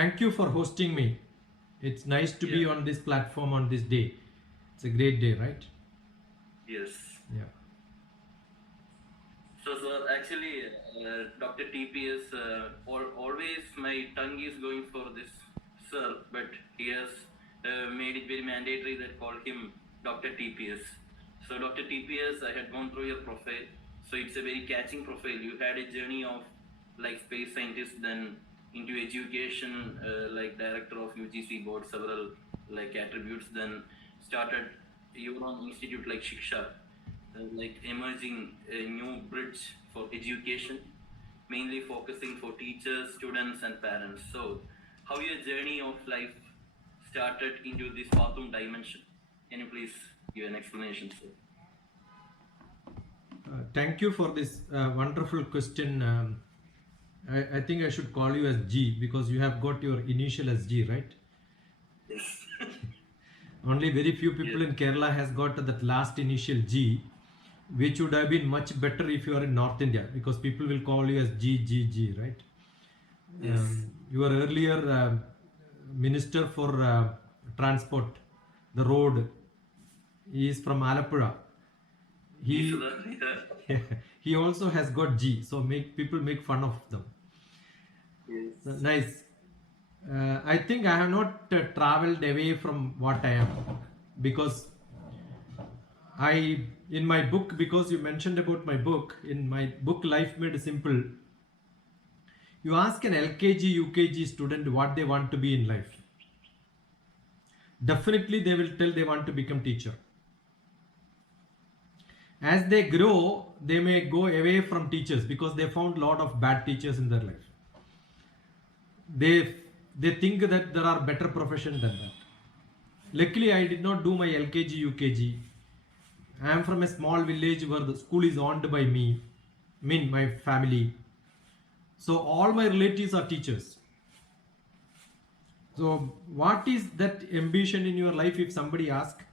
Thank you for hosting me. It's nice to be on this platform on this day. It's a great day, right? Yes. Yeah. So, sir, actually, Dr. TPS, always my tongue is going for this, sir, but he has made it very mandatory that call him Dr. TPS. So, Dr. TPS, I had gone through your profile. So, it's a very catching profile. You had a journey of like space scientist, then into education, like director of UGC board, several like attributes, then started your own institute like SHIKSHA. Like emerging a new bridge for education, mainly focusing for teachers, students, and parents. So, how your journey of life started into this Fathum dimension? Can you please give an explanation, sir? Thank you for this wonderful question. I think I should call you as G because you have got your initial as G, right? Yes. Only very few people in Kerala has got that last initial G, which would have been much better if you are in North India because people will call you as G, right? Yes. You were earlier Minister for Transport, the road. He is from Alappuzha. He also has got G, so people make fun of them. Yes. Nice. I think I have not traveled away from what I am because in my book, because you mentioned about my book, in my book Life Made Simple, you ask an LKG, UKG student what they want to be in life. Definitely they will tell they want to become teacher. As they grow, they may go away from teachers because they found a lot of bad teachers in their life. They think that there are better professions than that. Luckily, I did not do my LKG, UKG. I am from a small village where the school is owned by me, my family. So all my relatives are teachers. So what is that ambition in your life if somebody asks?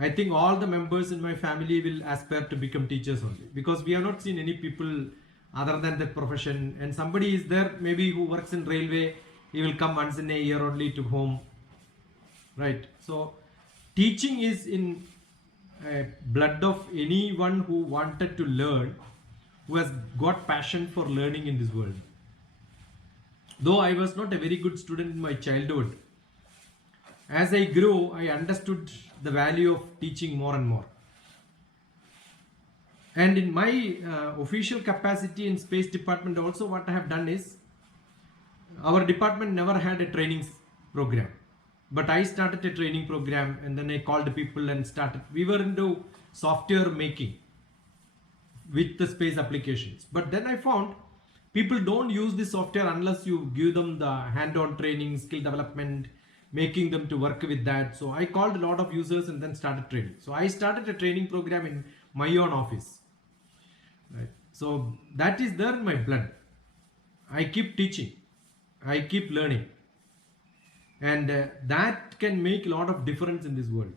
I think all the members in my family will aspire to become teachers only because we have not seen any people other than that profession, and somebody is there maybe who works in railway, he will come once in a year only to home, right? So teaching is in blood of anyone who wanted to learn, who has got passion for learning in this world. Though I was not a very good student in my childhood, as I grew, I understood the value of teaching more and more. And in my official capacity in space department also, what I have done is, our department never had a training program, but I started a training program, and then I called people and started. We were into software making with the space applications, but then I found people don't use this software unless you give them the hand-on training, skill development, making them to work with that. So I called a lot of users and then started training. So I started a training program in my own office, right? So that is there in my blood. I keep teaching, I keep learning, and that can make a lot of difference in this world.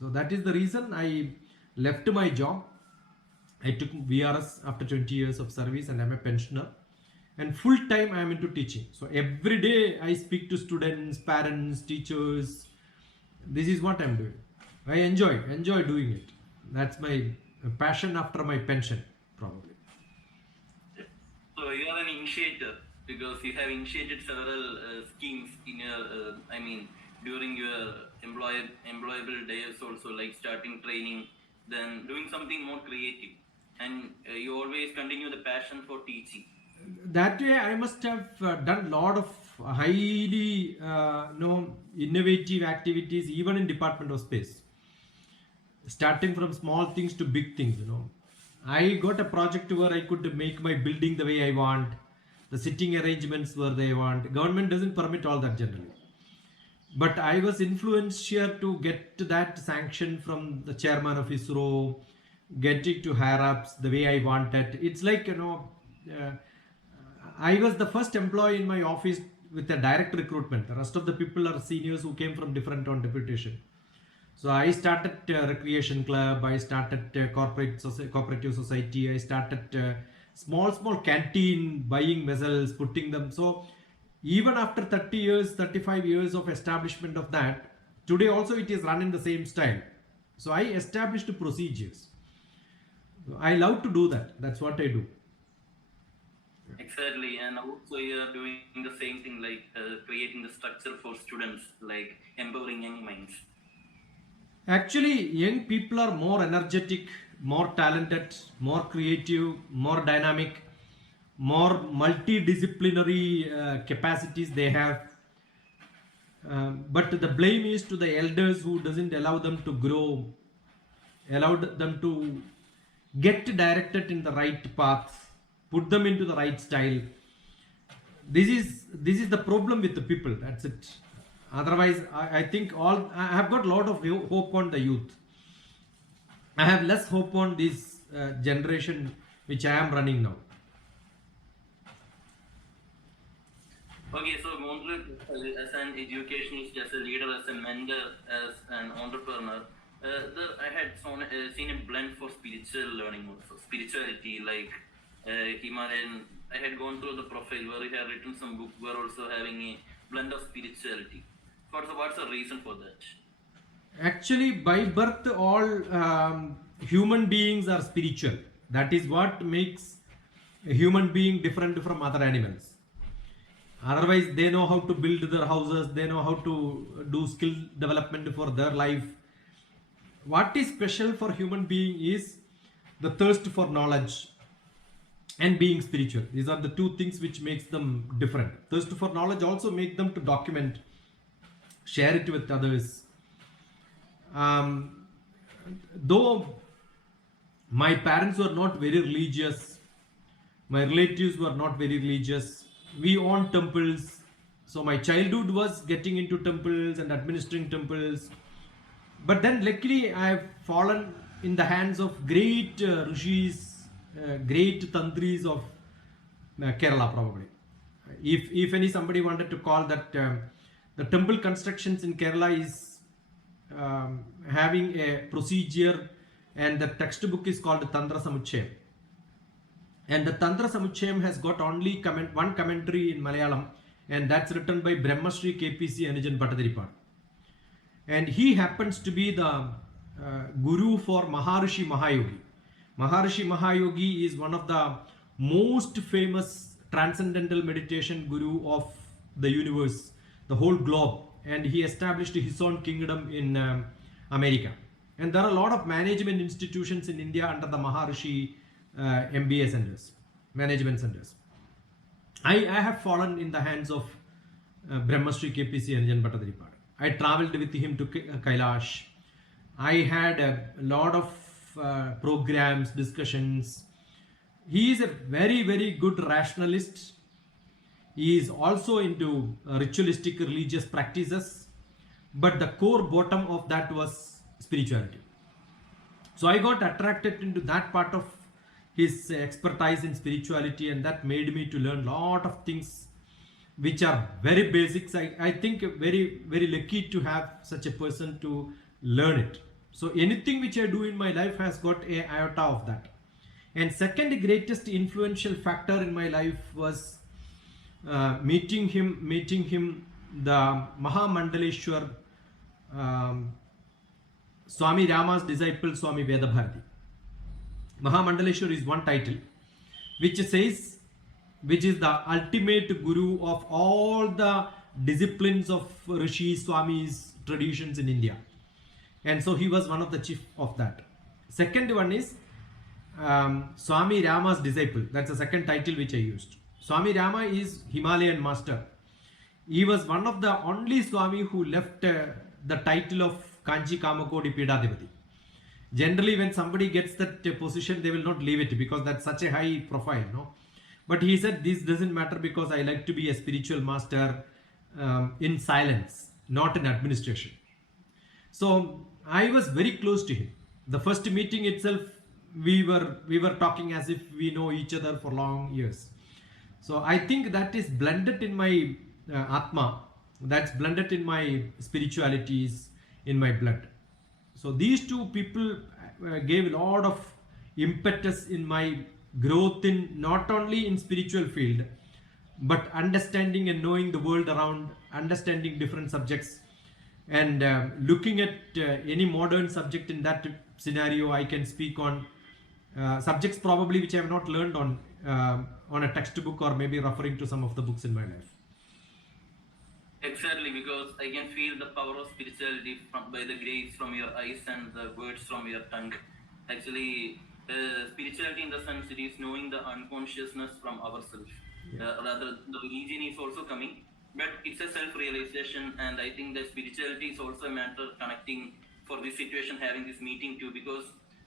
So that is the reason I left my job. I took VRS after 20 years of service, and I'm a pensioner, and full time I am into teaching. So every day I speak to students, parents, teachers. This is what I'm doing. I enjoy doing it. That's my passion after my pension, probably. So you are an initiator because you have initiated several schemes in your, during your employable days also, like starting training, then doing something more creative, and you always continue the passion for teaching. That way I must have done a lot of highly innovative activities even in Department of Space, starting from small things to big things. I got a project where I could make my building the way I want, the sitting arrangements where they want. Government doesn't permit all that generally, but I was influential to get that sanction from the chairman of ISRO, get it to higher ups the way I wanted. It's like I was the first employee in my office with a direct recruitment. The rest of the people are seniors who came from different on deputation. So I started recreation club, I started cooperative society, I started small canteen, buying vessels, putting them. So Even after 30 years, 35 years of establishment of that, today also it is run in the same style. So I established procedures. I love to do that. That's what I do. Exactly, and also you are doing the same thing, like creating the structure for students, like empowering young minds. Actually, young people are more energetic, more talented, more creative, more dynamic, more multidisciplinary capacities they have. But the blame is to the elders who doesn't allow them to grow, allowed them to get directed in the right path, put them into the right style. This is the problem with the people. That's it. Otherwise, I think I have got a lot of hope on the youth. I have less hope on this generation which I am running now. Okay, so Mondru, as an educationist, as a leader, as a mentor, as an entrepreneur, I had seen a blend for spiritual learning also, spirituality, like Himalayan. I had gone through the profile where you have written some book. We're also having a blend of spirituality. What's the reason for that? Actually, by birth, all human beings are spiritual. That is what makes a human being different from other animals. Otherwise, they know how to build their houses, they know how to do skill development for their life. What is special for human being is the thirst for knowledge and being spiritual. These are the two things which makes them different. Thirst for knowledge also make them to document, share it with others. Though my parents were not very religious, my relatives were not very religious, we own temples, so my childhood was getting into temples and administering temples. But then luckily I have fallen in the hands of great rishis, great tantris of Kerala probably. If somebody wanted to call that the temple constructions in Kerala is having a procedure, and the textbook is called Tantra Samuchayam. And the Tantra Samuchayam has got only one commentary in Malayalam, and that's written by Brahmashri KPC Anujan Bhattadiripad. And he happens to be the guru for Maharishi Mahayogi. Maharishi Mahayogi is one of the most famous transcendental meditation guru of the universe, the whole globe. And he established his own kingdom in America. And there are a lot of management institutions in India under the Maharishi MBA centers, management centers. I have fallen in the hands of Brahmashri KPC Anujan Bhattadiripad. I traveled with him to Kailash. I had a lot of programs, discussions. He is a very, very good rationalist. He is also into ritualistic religious practices, but the core bottom of that was spirituality. So I got attracted into that part of his expertise in spirituality, and that made me to learn a lot of things which are very basics. I think very, very lucky to have such a person to learn it. So anything which I do in my life has got a iota of that. And second greatest influential factor in my life was meeting him, the Mahamandaleshwar, Swami Rama's disciple, Swami Vedabharati. Mahamandaleshwar is one title which says, which is the ultimate guru of all the disciplines of Rishis, Swamis, traditions in India. And so he was one of the chief of that. Second one is Swami Rama's disciple. That's the second title which I used. Swami Rama is Himalayan master. He was one of the only Swami who left the title of Kanchi Kamakodi Pidadipati. Generally, when somebody gets that position, they will not leave it because that's such a high profile, no? But he said, this doesn't matter because I like to be a spiritual master in silence, not in administration. So I was very close to him. The first meeting itself, we were talking as if we know each other for long years. So I think that is blended in my Atma, that's blended in my spiritualities, in my blood. So these two people gave a lot of impetus in my growth in not only in spiritual field, but understanding and knowing the world around, understanding different subjects, and looking at any modern subject in that scenario, I can speak on subjects probably which I have not learned on a textbook, or maybe referring to some of the books in my life. Exactly, because I can feel the power of spirituality by the grace from your eyes and the words from your tongue. Actually, spirituality in the sense it is knowing the unconsciousness from ourselves. Rather, the religion is also coming, but it's a self-realization, and I think that spirituality is also a matter connecting for this situation, having this meeting too, because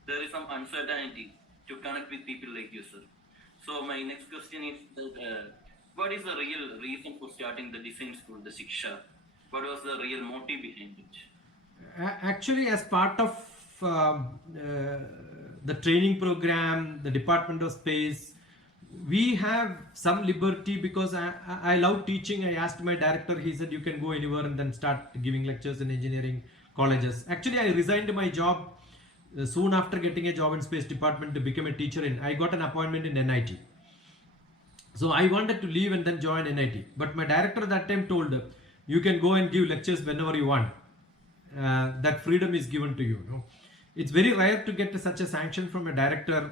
there is some uncertainty to connect with people like you, sir. So my next question is that, what is the real reason for starting the design school, the SHIKSHA? What was the real motive behind it? Actually, as part of the training program, the Department of Space, we have some liberty, because I love teaching. I asked my director, he said you can go anywhere and then start giving lectures in engineering colleges. Actually, I resigned my job soon after getting a job in Space Department to become a teacher I got an appointment in NIT. So I wanted to leave and then join NIT. But my director at that time told, you can go and give lectures whenever you want. That freedom is given to you. It's very rare to get such a sanction from a director.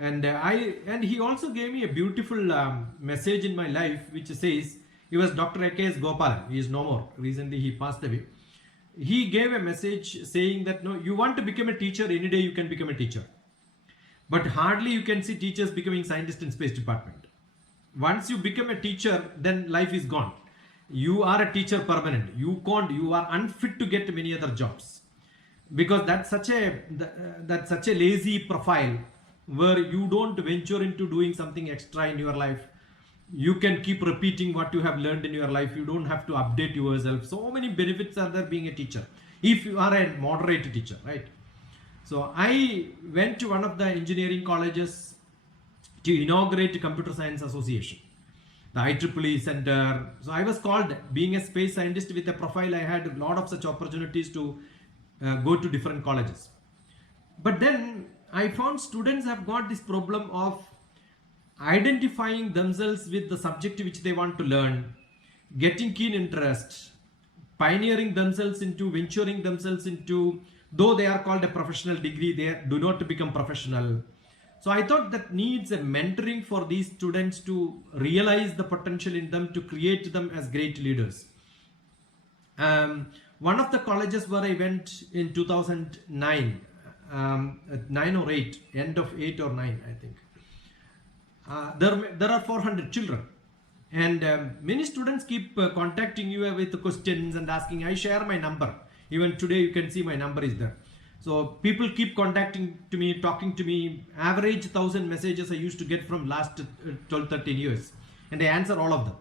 And he also gave me a beautiful message in my life, which says, he was Dr. A.K.S. Gopalan. He is no more. Recently he passed away. He gave a message saying that, no, you want to become a teacher, any day you can become a teacher. But hardly you can see teachers becoming scientists in Space Department. Once you become a teacher, then life is gone. You are a teacher permanent. You are unfit to get many other jobs, because that's such a lazy profile where you don't venture into doing something extra in your life. You can keep repeating what you have learned in your life. You don't have to update yourself. So many benefits are there being a teacher, if you are a moderate teacher, right? So I went to one of the engineering colleges to inaugurate Computer Science Association, the IEEE Center. So I was called, being a space scientist with a profile, I had a lot of such opportunities to go to different colleges. But then I found students have got this problem of identifying themselves with the subject which they want to learn, getting keen interest, pioneering themselves into, venturing themselves into, though they are called a professional degree, they do not become professional. So I thought that needs a mentoring for these students to realize the potential in them, to create them as great leaders. One of the colleges where I went in 2009, 9 or 8, end of 8 or 9, I think. There are 400 children, and many students keep contacting you with questions and asking. I share my number. Even today you can see my number is there. So people keep contacting to me, talking to me. Average 1,000 messages I used to get from last 12-13 years, and I answer all of them.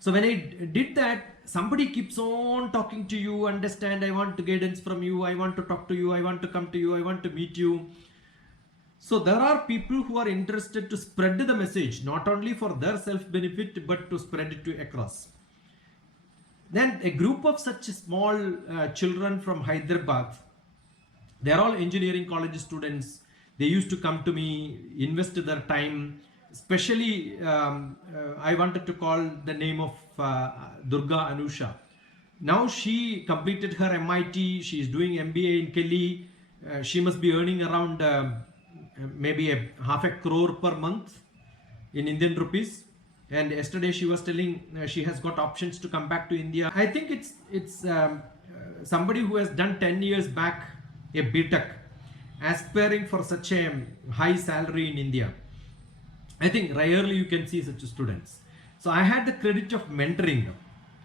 So when I did that, somebody keeps on talking to you, understand, I want to guidance from you, I want to talk to you, I want to come to you, I want to meet you. So there are people who are interested to spread the message, not only for their self-benefit, but to spread it to across. Then a group of such small children from Hyderabad, they are all engineering college students. They used to come to me, invest their time. Especially, I wanted to call the name of Durga Anusha. Now she completed her MIT. She is doing MBA in Kelly. She must be earning around maybe half a crore per month in Indian rupees. And yesterday she was telling she has got options to come back to India. I think it's somebody who has done 10 years back a BTech, aspiring for such a high salary in India. I think rarely you can see such students. So I had the credit of mentoring them.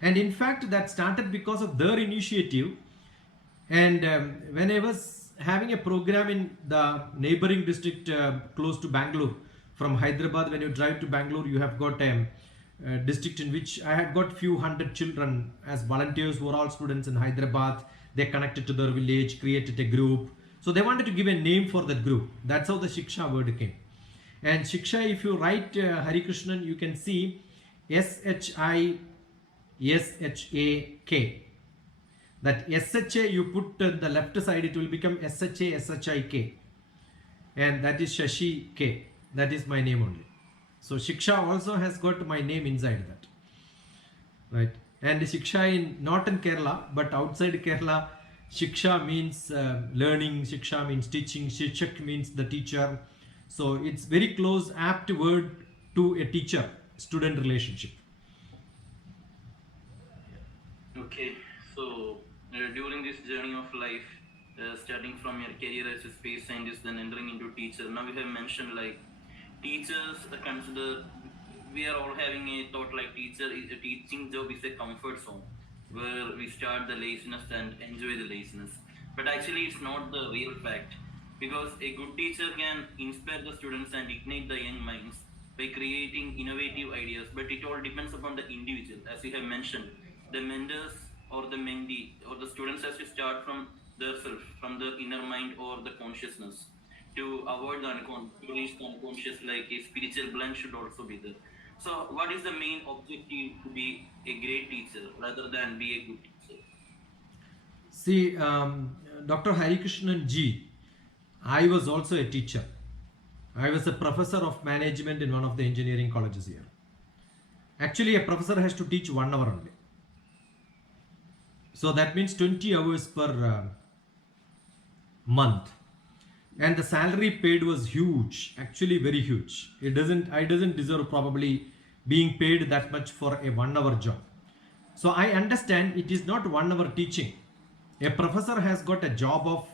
And in fact, that started because of their initiative. And when I was having a program in the neighboring district close to Bangalore, from Hyderabad, when you drive to Bangalore, you have got a district in which I had got few hundred children as volunteers who were all students in Hyderabad. They connected to their village, created a group. So they wanted to give a name for that group. That's how the SHIKSHA word came. And SHIKSHA, if you write Harikrishnan, you can see SHISHAK. That SHA you put on the left side, it will become SHA SHIK. And that is Shashi K. That is my name only. So Shiksha also has got my name inside that, right? And Shiksha not in Kerala, but outside Kerala, Shiksha means learning, Shiksha means teaching, Shikshak means the teacher. So it's very close, apt word to a teacher-student relationship. Okay, so during this journey of life, starting from your career as a space scientist, then entering into teacher, now we have mentioned like teachers consider, we are all having a thought like a teaching job is a comfort zone where we start the laziness and enjoy the laziness. But actually, it's not the real fact, because a good teacher can inspire the students and ignite the young minds by creating innovative ideas. But it all depends upon the individual, as you have mentioned. The mentors or the mentee or the students has to start from their self, from the inner mind or the consciousness, to avoid to reach the unconscious, like a spiritual blend should also be there. So what is the main objective to be a great teacher rather than be a good teacher? See, Dr. Harikrishnan Ji, I was also a teacher. I was a professor of management in one of the engineering colleges here. Actually, a professor has to teach 1 hour only. So that means 20 hours per month. And the salary paid was huge, actually very huge. I doesn't deserve probably being paid that much for a 1 hour job. So I understand it is not 1 hour teaching. A professor has got a job of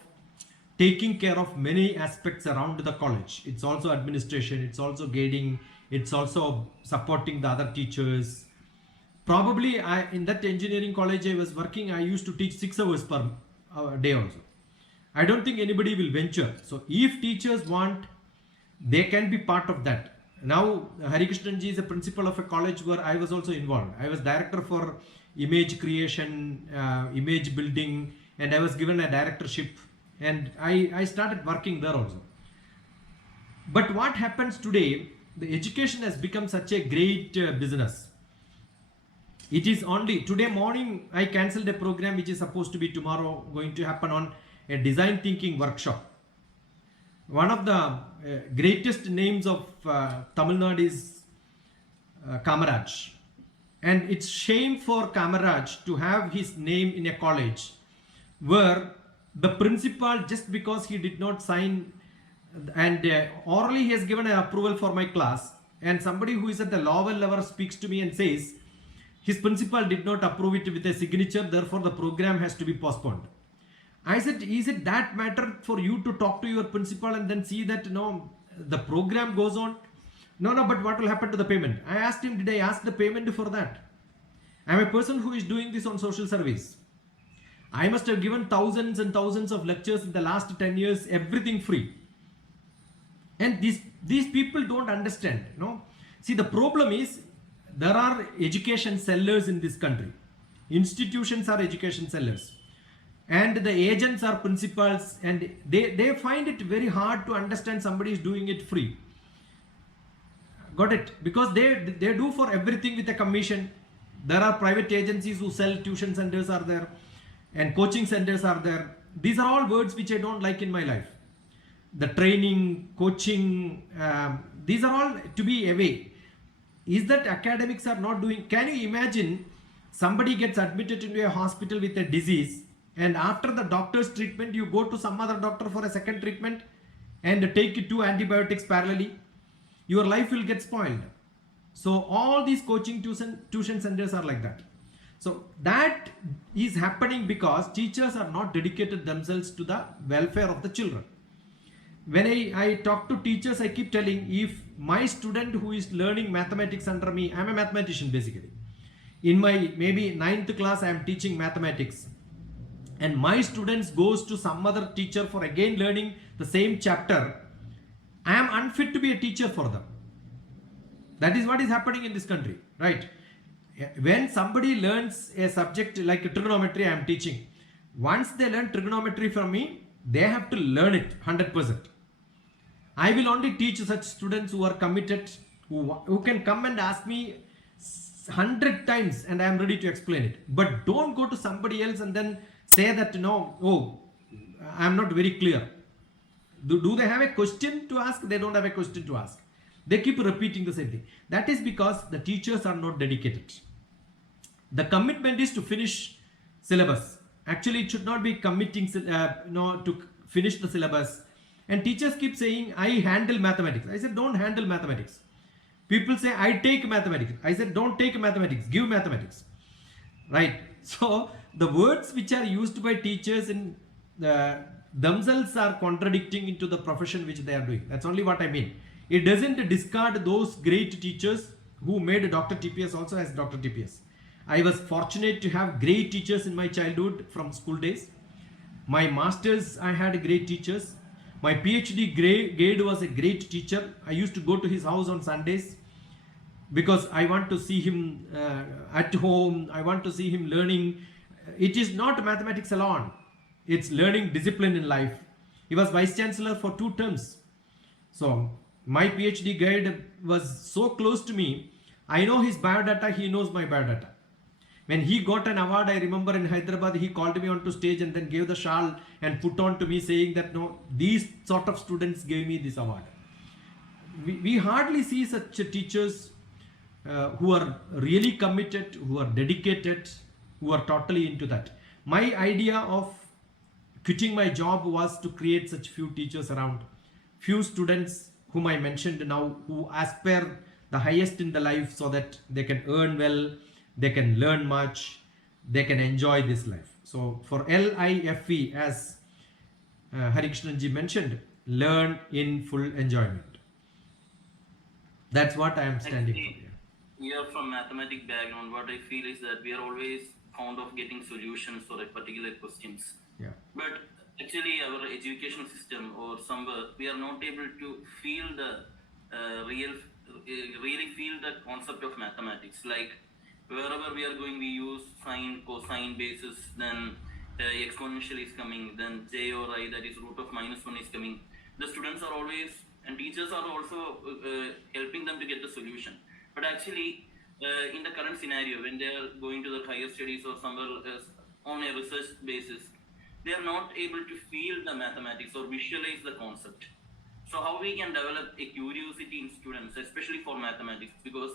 taking care of many aspects around the college. It's also administration, it's also guiding, it's also supporting the other teachers. Probably in that engineering college I was working, I used to teach 6 hours per day also. I don't think anybody will venture. So if teachers want, they can be part of that. Now Harikrishnan Ji is a principal of a college where I was also involved. I was director for image creation, image building, and I was given a directorship, and I started working there also. But what happens today, the education has become such a great business. It is only today morning I cancelled a program which is supposed to be tomorrow going to happen on a design thinking workshop. One of the greatest names of Tamil Nadu is Kamaraj, and it's shame for Kamaraj to have his name in a college where the principal, just because he did not sign and orally he has given an approval for my class, and somebody who is at the lower level speaks to me and says his principal did not approve it with a signature, therefore the program has to be postponed. I said, is it that matter for you to talk to your principal and then see that no, the program goes on? No, but what will happen to the payment? I asked him, did I ask the payment for that? I'm a person who is doing this on social service. I must have given thousands and thousands of lectures in the last 10 years, everything free. And these people don't understand. No? See, the problem is there are education sellers in this country. Institutions are education sellers. And the agents are principals, and they find it very hard to understand somebody is doing it free. Got it? Because they do for everything with a commission. There are private agencies who sell tuition centers are there, and coaching centers are there. These are all words which I don't like in my life. The training, coaching, these are all to be away. Is that academics are not doing? Can you imagine somebody gets admitted into a hospital with a disease, and after the doctor's treatment you go to some other doctor for a second treatment and take 2 antibiotics parallelly? Your life will get spoiled. So all these coaching tuition centers are like that. So that is happening because teachers are not dedicated themselves to the welfare of the children. When I talk to teachers, I keep telling, if my student who is learning mathematics under me, I'm a mathematician basically. In my maybe 9th class, I am teaching mathematics, and my students goes to some other teacher for again learning the same chapter, I am unfit to be a teacher for them. That is what is happening in this country, right? When somebody learns a subject like trigonometry, I am teaching. Once they learn trigonometry from me, they have to learn it 100%. I will only teach such students who are committed, who can come and ask me 100 times and I am ready to explain it. But don't go to somebody else and then say that, I am not very clear. Do they have a question to ask? They don't have a question to ask. They keep repeating the same thing. That is because the teachers are not dedicated. The commitment is to finish syllabus. Actually, it should not be committing to finish the syllabus. And teachers keep saying, I handle mathematics. I said, don't handle mathematics. People say, I take mathematics. I said, don't take mathematics, give mathematics. Right? So the words which are used by teachers in themselves are contradicting into the profession which they are doing. That's only what I mean. It doesn't discard those great teachers who made DrTPS also as DrTPS. I was fortunate to have great teachers in my childhood from school days. My masters, I had great teachers. My PhD grade was a great teacher. I used to go to his house on Sundays because I want to see him at home. I want to see him learning. It is not mathematics alone. It's learning discipline in life. He was vice chancellor for 2 terms. So my PhD guide was so close to me. I know his biodata. He knows my biodata. When he got an award, I remember in Hyderabad, he called me onto stage and then gave the shawl and put on to me saying that, no, these sort of students gave me this award. We hardly see such teachers who are really committed, who are dedicated, who are totally into that. My idea of quitting my job was to create such few teachers around, few students whom I mentioned now, who aspire the highest in the life so that they can earn well, they can learn much, they can enjoy this life. So for LIFE, as Harikrishnan ji mentioned, learn in full enjoyment. That's what I am standing for. We are from mathematics background. What I feel is that we are always fond of getting solutions for a particular questions. Yeah. But actually our education system or somewhere, we are not able to feel the really feel the concept of mathematics. Like wherever we are going, we use sine, cosine basis, then exponential is coming, then j or I, that is root of -1 is coming. The students are always, and teachers are also helping them to get the solution. But actually, in the current scenario, when they are going to their higher studies or somewhere on a research basis, they are not able to feel the mathematics or visualize the concept. So how we can develop a curiosity in students, especially for mathematics, because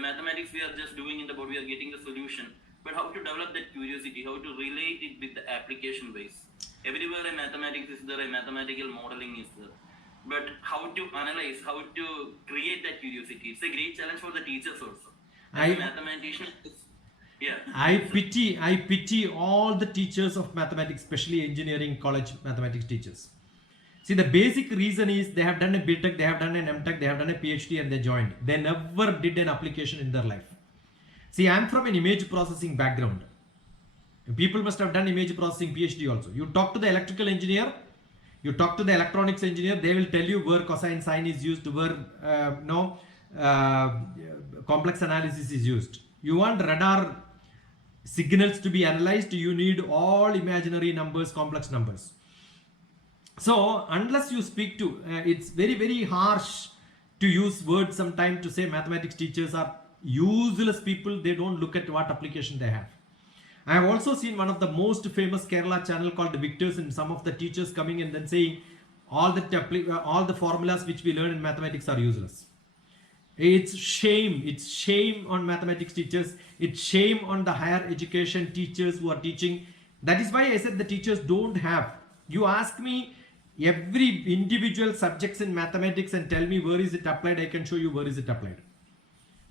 mathematics we are just doing in the board, we are getting the solution, but how to develop that curiosity, how to relate it with the application base. Everywhere a mathematics is there, a mathematical modeling is there, but how to analyze, how to create that curiosity, it's a great challenge for the teachers also. As a mathematician, I pity all the teachers of mathematics, especially engineering college mathematics teachers. See, the basic reason is they have done a BTech, they have done an MTech, they have done a PhD and they joined. They never did an application in their life. See, I am from an image processing background. People must have done image processing PhD also. You talk to the electrical engineer, you talk to the electronics engineer, they will tell you where cosine sine is used, where complex analysis is used. You want radar signals to be analyzed, you need all imaginary numbers, complex numbers. So unless you speak to, it's very, very harsh to use words sometimes to say mathematics teachers are useless people. They don't look at what application they have. I have also seen one of the most famous Kerala channel called Victors, and some of the teachers coming and then saying all the formulas which we learn in mathematics are useless. It's shame. It's shame on mathematics teachers. It's shame on the higher education teachers who are teaching. That is why I said the teachers don't have. You ask me every individual subjects in mathematics and tell me where is it applied, I can show you where is it applied.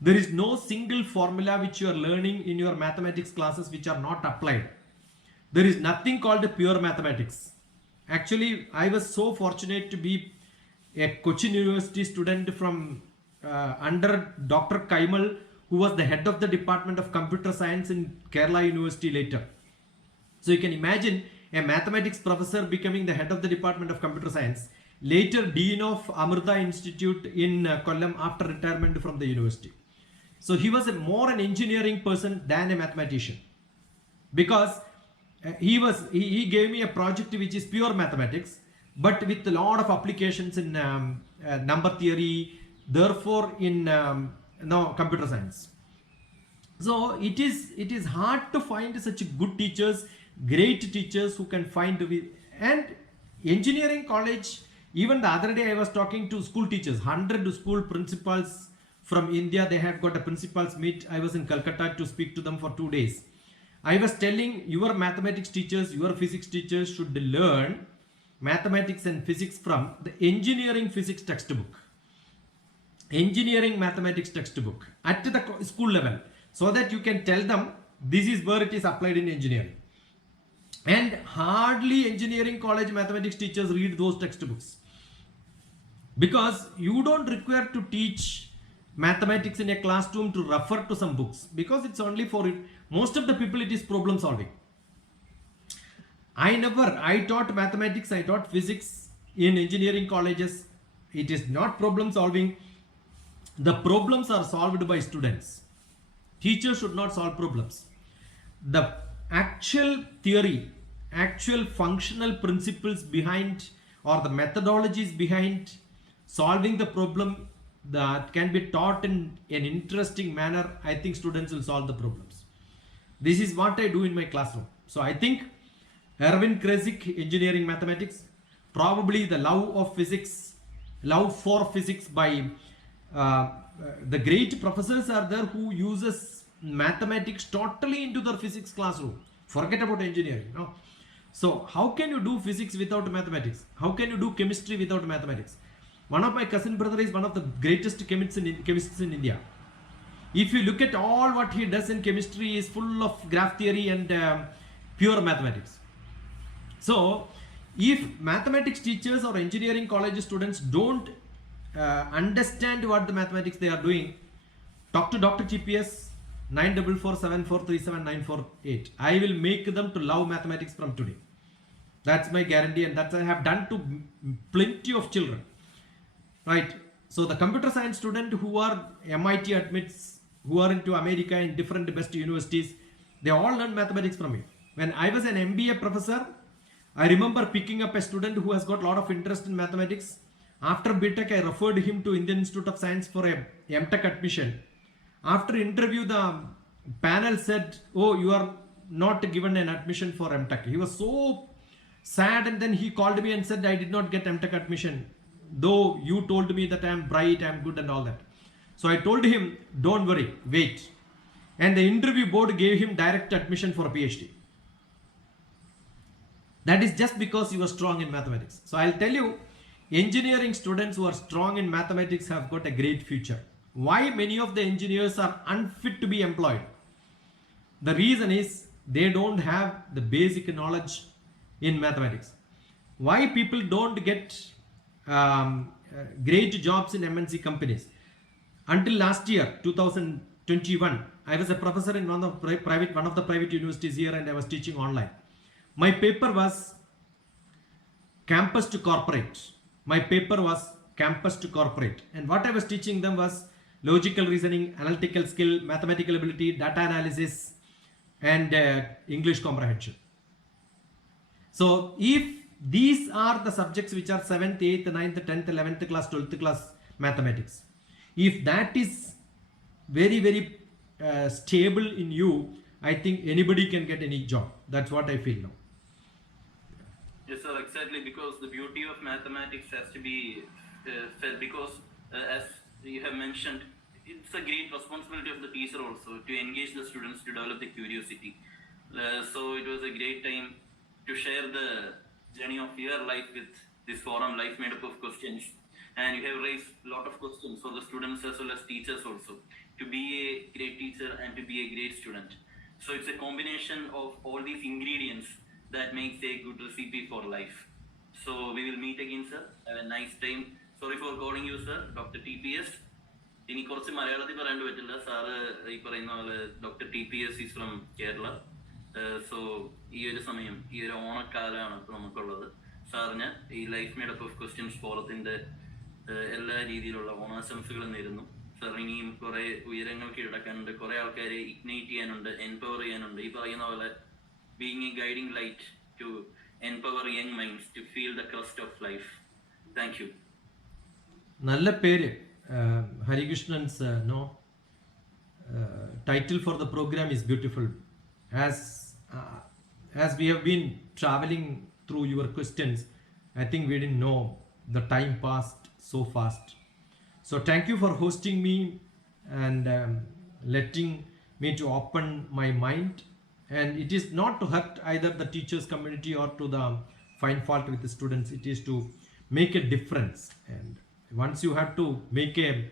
There is no single formula which you are learning in your mathematics classes which are not applied. There is nothing called a pure mathematics. Actually, I was so fortunate to be a Cochin University student from under Dr. Kaimal, who was the head of the Department of Computer Science in Kerala University later. So you can imagine a mathematics professor becoming the head of the Department of Computer Science, later Dean of Amrita Institute in Kollam after retirement from the university. So he was more an engineering person than a mathematician, because he gave me a project which is pure mathematics, but with a lot of applications in number theory, therefore in computer science. So it is hard to find such good teachers, great teachers who can find, and engineering college Even the other day I was talking to school teachers, 100 school principals from India. They have got a principals meet. I was in Calcutta to speak to them for 2 days. I was telling your mathematics teachers, your physics teachers should learn mathematics and physics from the engineering physics textbook, engineering mathematics textbook at the school level, so that you can tell them this is where it is applied in engineering. And hardly engineering college mathematics teachers read those textbooks, because you don't require to teach mathematics in a classroom to refer to some books, because it's only for it. Most of the people it is problem solving. I taught mathematics, I taught physics in engineering colleges. It is not problem solving. The problems are solved by students. Teachers should not solve problems. The actual theory, actual functional principles behind, or the methodologies behind solving the problem, that can be taught in an interesting manner. I think students will solve the problems. This is what I do in my classroom. So I think Erwin Kresick, engineering mathematics, probably the love of physics, love for physics by the great professors are there who uses mathematics totally into their physics classroom. Forget about engineering. No. So how can you do physics without mathematics? How can you do chemistry without mathematics? One of my cousin brother is one of the greatest chemists in India. If you look at all what he does in chemistry is full of graph theory and pure mathematics. So if mathematics teachers or engineering college students don't understand what the mathematics they are doing, talk to DrTPS 9447437948. I will make them to love mathematics from today. That's my guarantee, and that I have done to plenty of children. Right. So the computer science student who are MIT admits, who are into America in different best universities, they all learn mathematics from me. When I was an MBA professor, I remember picking up a student who has got a lot of interest in mathematics. After BTech, I referred him to Indian Institute of Science for a MTech admission. After interview, the panel said, "Oh, you are not given an admission for MTech." He was so sad, and then he called me and said, "I did not get MTech admission, though you told me that I am bright, I am good and all that." So I told him, "Don't worry, wait." And the interview board gave him direct admission for a PhD. That is just because you are strong in mathematics. So I'll tell you, engineering students who are strong in mathematics have got a great future. Why many of the engineers are unfit to be employed? The reason is they don't have the basic knowledge in mathematics. Why people don't get great jobs in MNC companies? Until last year, 2021, I was a professor in one of the private universities here, and I was teaching online. My paper was campus to corporate. And what I was teaching them was logical reasoning, analytical skill, mathematical ability, data analysis, and English comprehension. So if these are the subjects which are 7th, 8th, 9th, 10th, 11th class, 12th class mathematics, if that is very, very stable in you, I think anybody can get any job. That's what I feel now. Yes, sir, exactly, because the beauty of mathematics has to be felt, because as you have mentioned, it's a great responsibility of the teacher also to engage the students to develop the curiosity. So it was a great time to share the journey of your life with this forum, Life Made Up of Questions. And you have raised a lot of questions for the students as well as teachers also, to be a great teacher and to be a great student. So it's a combination of all these ingredients that makes a good recipe for life. So we will meet again, sir. Have a nice time. Sorry for calling you, sir, DrTPS. ഇനി കുറച്ച് മലയാളത്തിൽ പറയാൻ പറ്റില്ല sir. ഈ പറയുന്ന പോലെ DrTPS is from Kerala. So ഈ ഒരു സമയം, ഈ ഒരു ഓണക്കാലമാണ് ഇപ്പോൾ നമുക്കുള്ളത്. സാറിന് ഈ life made up of questions ഫോറത്തിൻ്റെ എല്ലാ രീതിയിലുള്ള ഓണാശംസകളും നേരുന്നു. സാർ ഇനിയും കുറെ ഉയരങ്ങൾ കീഴടക്കാനുണ്ട്, കുറെ ആൾക്കാരെ ഇഗ്നൈറ്റ് ചെയ്യാനുണ്ട്, എംപവർ ചെയ്യാനുണ്ട്. ഈ പറയുന്ന പോലെ being a guiding light to empower young minds to feel the crust of life. Thank you. നല്ല പേര്. Harikrishnan's title for the program is beautiful. As we have been traveling through your questions, I think we didn't know the time passed so fast. So thank you for hosting me and letting me to open my mind. And it is not to hurt either the teachers community or to the find fault with the students. It is to make a difference. And once you have to make a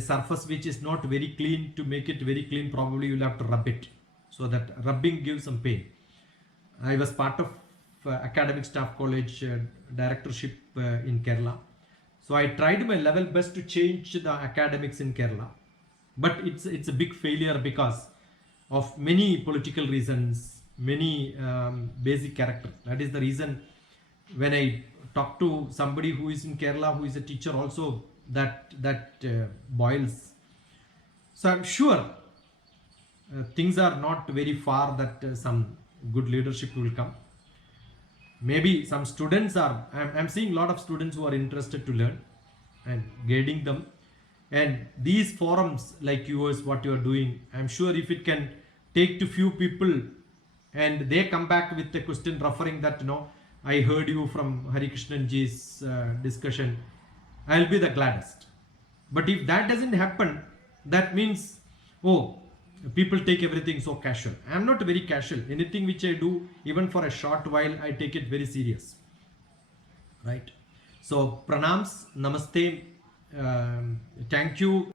surface which is not very clean, to make it very clean, probably you'll have to rub it. So that rubbing gives some pain. I was part of academic staff college directorship in Kerala. So I tried my level best to change the academics in Kerala. But it's a big failure because of many political reasons, many basic character. That is the reason when I talk to somebody who is in Kerala, who is a teacher also, that boils. So I'm sure things are not very far that some good leadership will come. Maybe some students are, I'm seeing a lot of students who are interested to learn and guiding them. And these forums like yours, what you are doing, I'm sure if it can take to few people and they come back with the question referring that, I heard you from Harikrishnan ji's discussion, I'll be the gladdest. But if that doesn't happen, that means, people take everything so casual. I'm not very casual. Anything which I do, even for a short while, I take it very serious. Right? So, pranams, namaste, thank you.